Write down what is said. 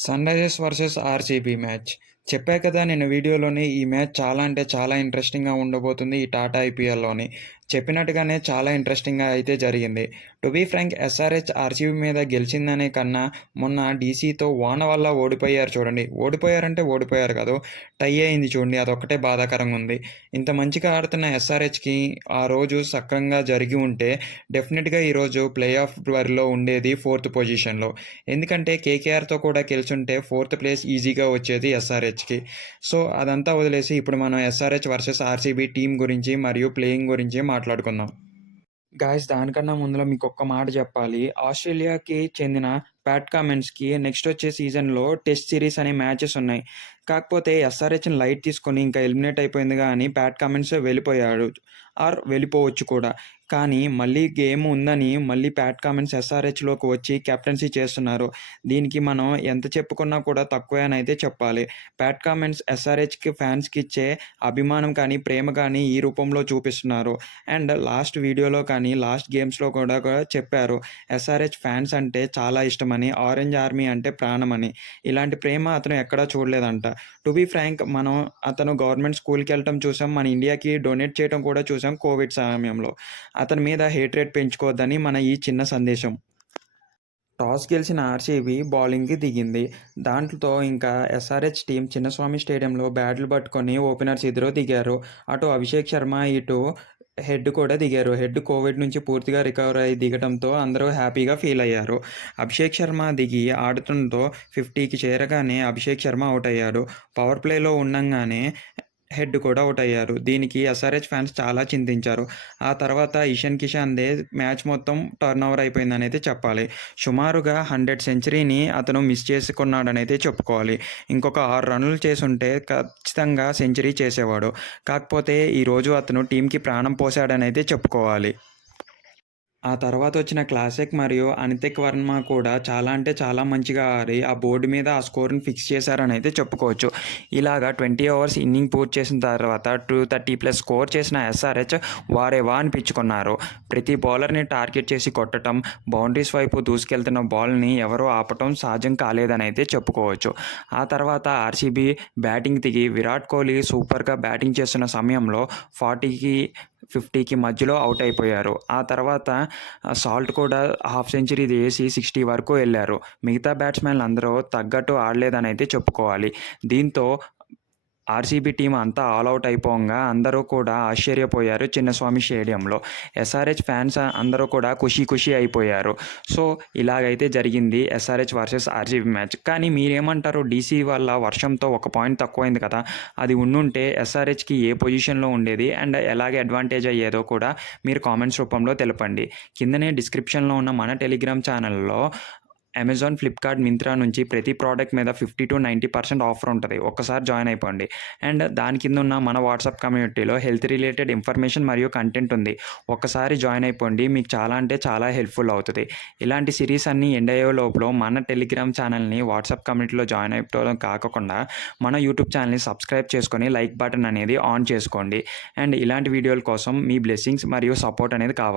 Sun Risers versus RCB match. చెప్పా కదా నేను వీడియోలోనే ఈ మ్యాచ్ చాలా అంటే చాలా ఇంట్రెస్టింగ్‌గా ఉండబోతుంది ఈ టాటా ఐపీఎల్‌లోని. చెప్పినట్టుగానే చాలా ఇంట్రెస్టింగ్‌గా అయితే జరిగింది. To be frank SRH RCB మీద గెలిచిందనే కన్నా మొన్న డీసీతో వాన వల్ల ఓడిపోయారు చూడండి. ఓడిపోయారంటే ఓడిపోయారు కాదు. టై అయింది చూడండి అదొక్కటే బాధాకరంగా ఉంది. ఇంత మంచిగా ఆడుతున్న ఎస్ఆర్‌హెచ్‌కి ఆ రోజు సక్రంగా జరిగి ఉంటే డెఫినిట్‌గా ఈరోజు ప్లే ఆఫ్ బరిలో ఉండేది ఫోర్త్ పొజిషన్‌లో. ఎందుకంటే కేకేఆర్‌తో కూడా గెలిచుంటే ఫోర్త్ ప్లేస్ ఈజీగా వచ్చేది ఎస్ఆర్‌హెచ్‌కి. సో, అదంతా వదిలేసి ఇప్పుడు మనం ఎస్ఆర్‌హెచ్ వర్సెస్ ఆర్‌సీబీ టీమ్ గురించి మరియు ప్లేయింగ్ గురించి మాట్లాడుకుందాం. గాయ్స్ దానికన్నా ముందుల మీకొక్క మాట జెప్పాలి. ఆస్ట్రేలియాకి చెందిన ప్యాట్ కమిన్స్‌కి నెక్స్ట్ వచ్చే సీజన్‌లో టెస్ట్ సీరీస్ అనే మ్యాచెస్ ఉన్నాయి. కాకపోతే ఎస్ఆర్‌హెచ్‌ని లైట్ తీసుకొని ఇంకా ఎలిమినేట్ అయిపోయిందిగా అని ప్యాట్ కమిన్స్ వెళ్ళిపోయాడు. వెళ్ళిపోవచ్చు కూడా. కానీ మళ్ళీ గేమ్ ఉందని మళ్ళీ ప్యాట్ కమిన్స్ ఎస్ఆర్‌హెచ్‌లోకి వచ్చి కెప్టెన్సీ చేస్తున్నారు. దీనికి మనం ఎంత చెప్పుకున్నా కూడా తక్కువే అనైతే చెప్పాలి. ప్యాట్ కమిన్స్ ఎస్ఆర్‌హెచ్‌కి ఫ్యాన్స్‌కి ఇచ్చే అభిమానం కానీ, ప్రేమ కానీ ఈ రూపంలో చూపిస్తున్నారు. అండ్ లాస్ట్ వీడియోలో కానీ, లాస్ట్ గేమ్స్‌లో కూడా చెప్పారు. ఎస్ఆర్‌హెచ్ ఫ్యాన్స్ అంటే చాలా ఇష్టమని, ఆరెంజ్ ఆర్మీ అంటే ప్రాణమని. ఇలాంటి ప్రేమ అతను ఎక్కడా చూడలేదంట. టు బీ ఫ్రాంక్ మనం అతను గవర్నమెంట్ స్కూల్‌కెళ్ళటం చూసాం. మన ఇండియాకి డొనేట్ చేయడం కూడా చూసాం కోవిడ్ సమయంలో. అతని మీద హేట్రేట్ పెంచుకోవద్దని మన ఈ చిన్న సందేశం. టాస్ గెలిచిన ఆర్‌సీబీ బౌలింగ్‌కి దిగింది. దాంట్లో ఇంకా ఎస్ఆర్‌హెచ్ టీమ్ చిన్నస్వామి స్టేడియంలో బ్యాట్లు పట్టుకొని ఓపెనర్స్ ఇద్దరు దిగారు. అటు అభిషేక్ శర్మ, ఇటు హెడ్ కూడా దిగారు. హెడ్ కోవిడ్ నుంచి పూర్తిగా రికవర్ అయ్యి దిగడంతో అందరూ హ్యాపీగా ఫీల్ అయ్యారు. అభిషేక్ శర్మ దిగి ఆడటంతో 50కి చేరగానే అభిషేక్ శర్మ ఔట్ అయ్యాడు. పవర్ ప్లేలో ఉండంగానే హెడ్ కూడా ఔట్ అయ్యారు. దీనికి ఎస్ఆర్‌హెచ్ ఫ్యాన్స్ చాలా చింతించారు. ఆ తర్వాత ఇషాన్ కిషన్‌దే మ్యాచ్ మొత్తం టర్నోవర్ అయిపోయిందనైతే చెప్పాలి. సుమారుగా 100 సెంచరీని అతను మిస్ చేసుకున్నాడనైతే చెప్పుకోవాలి. ఇంకొక 6 రన్నులు చేసుంటే ఖచ్చితంగా సెంచరీ చేసేవాడు. కాకపోతే ఈరోజు అతను టీమ్‌కి ప్రాణం పోసాడనైతే చెప్పుకోవాలి. ఆ తర్వాతొచ్చిన క్లాసిక్ మరియు అనితెక్ వర్మ కూడా చాలా అంటే చాలా మంచిగా ఆడి, ఆ బోర్డ్ మీద ఆ స్కోర్‌ని ఫిక్స్ చేశారనైతే చెప్పుకోవచ్చు. ఇలాగా 20 ఓవర్స్ ఇన్నింగ్ పూర్తి చేసిన తర్వాత 230+ స్కోర్ చేసిన ఎస్ఆర్‌హెచ్ వారే వా అనిపించుకున్నారు. ప్రతి బౌలర్‌ని టార్గెట్ చేసి కొట్టటం, బౌండరీస్ వైపు దూసుకెళ్తున్న బాల్‌ని ఎవరూ ఆపటం సాధ్యం కాలేదనైతే చెప్పుకోవచ్చు. ఆ తర్వాత ఆర్‌సీబీ బ్యాటింగ్ దిగి విరాట్ కోహ్లీ సూపర్‌గా బ్యాటింగ్ చేస్తున్న సమయంలో 40కి 50కి మధ్యలో ఔట్ అయిపోయారు. ఆ తర్వాత సాల్ట్ కూడా హాఫ్ సెంచరీ చేసి 60 వరకు ఎళ్లారు. మిగతా బ్యాట్స్‌మెన్‌లు అందరూ తగ్గట్టు ఆడలేదనైతే చెప్పుకోవాలి. దీంతో ఆర్‌సీబీ టీమ్ అంతా ఆల్ ఔట్ అయిపోంగా అందరూ కూడా ఆశ్చర్యపోయారు చిన్నస్వామి స్టేడియంలో. ఎస్ఆర్‌హెచ్ ఫ్యాన్స్ అందరూ కూడా ఖుషీ ఖుషీ అయిపోయారు. సో, ఇలాగైతే జరిగింది ఎస్ఆర్‌హెచ్ వర్సెస్ ఆర్‌సీబీ మ్యాచ్. కానీ మీరేమంటారు? డీసీ వల్ల వర్షంతో ఒక పాయింట్ తక్కువైంది కదా! అది ఉండుంటే ఎస్ఆర్‌హెచ్‌కి ఏ పొజిషన్‌లో ఉండేది? అండ్ ఎలాగ అడ్వాంటేజ్ అయ్యేదో కూడా మీరు కామెంట్స్ రూపంలో తెలపండి. కిందనే డిస్క్రిప్షన్‌లో ఉన్న మన టెలిగ్రామ్ ఛానల్‌లో అమెజాన్, ఫ్లిప్‌కార్ట్, మింత్రా నుంచి ప్రతి ప్రోడక్ట్ మీద 50-90% ఆఫర్ ఉంటది. ఒక్కసారి జాయిన్ అయిపోండి. అండ్ దాని కింద ఉన్న మన వాట్సాప్ కమ్యూనిటీలో హెల్త్ రిలేటెడ్ ఇన్ఫర్మేషన్ మరియు కంటెంట్ ఉంది. ఒక్కసారి జాయిన్ అయిపోండి. మీకు చాలా అంటే చాలా హెల్ప్‌ఫుల్ అవుతది. ఇలాంటి సిరీస్ అన్నీ ఎండ్ అయ్యే లోపల మన టెలిగ్రామ్ ఛానల్‌ని వాట్సాప్ కమ్యూనిటీలో జాయిన్ అయిపోవడం కాకుండా మన యూట్యూబ్ ఛానల్‌ని సబ్స్క్రైబ్ చేసుకొని లైక్ బటన్ అనేది ఆన్ చేసుకోండి. అండ్ ఇలాంటి వీడియోల కోసం మీ బ్లెస్సింగ్స్ మరియు సపోర్ట్ అనేది కావాలి.